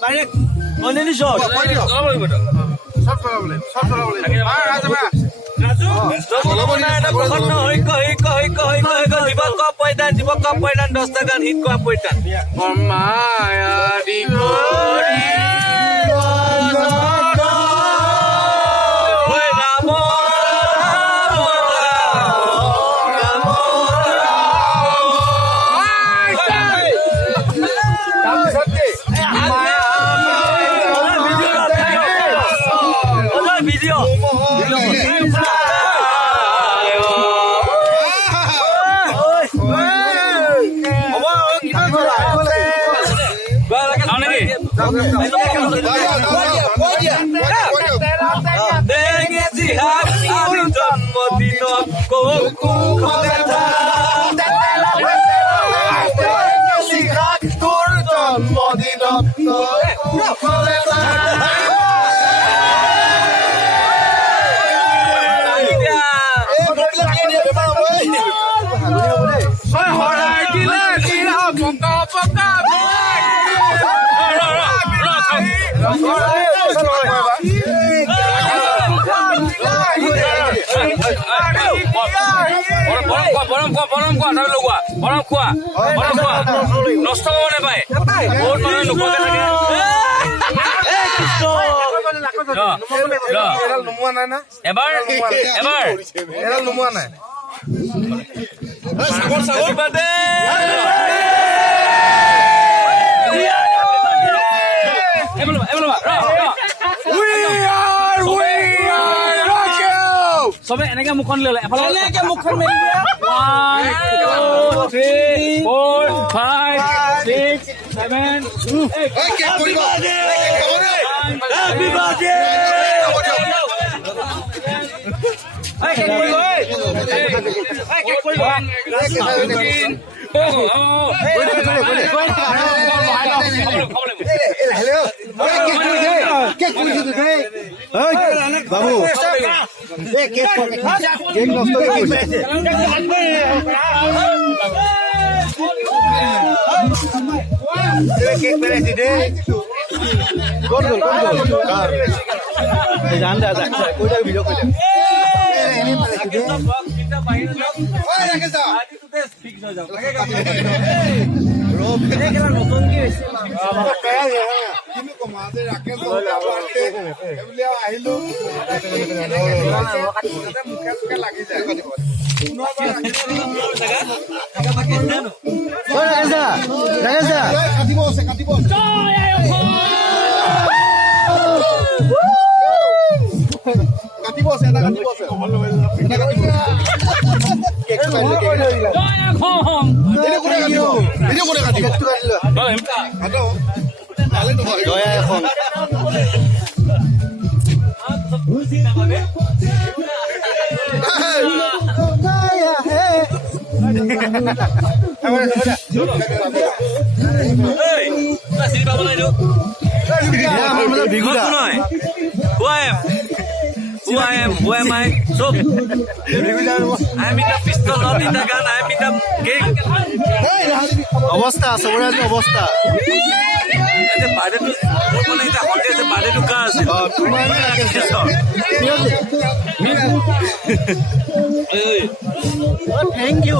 Direct. Only shot. Sobe enake mukhon lele efala enake mukhon meri dia 1 2 3 4 5 6 7 8 happy birthday বাবু cake নষ্ট করে cake বেড়েছি রে কোন জান দাদা কোইটা ভিডিও কইলে Who am I? So, I'm in the pistol, not in the gun. I'm in the game. অবস্থা সবৰে অবস্থা Thank you.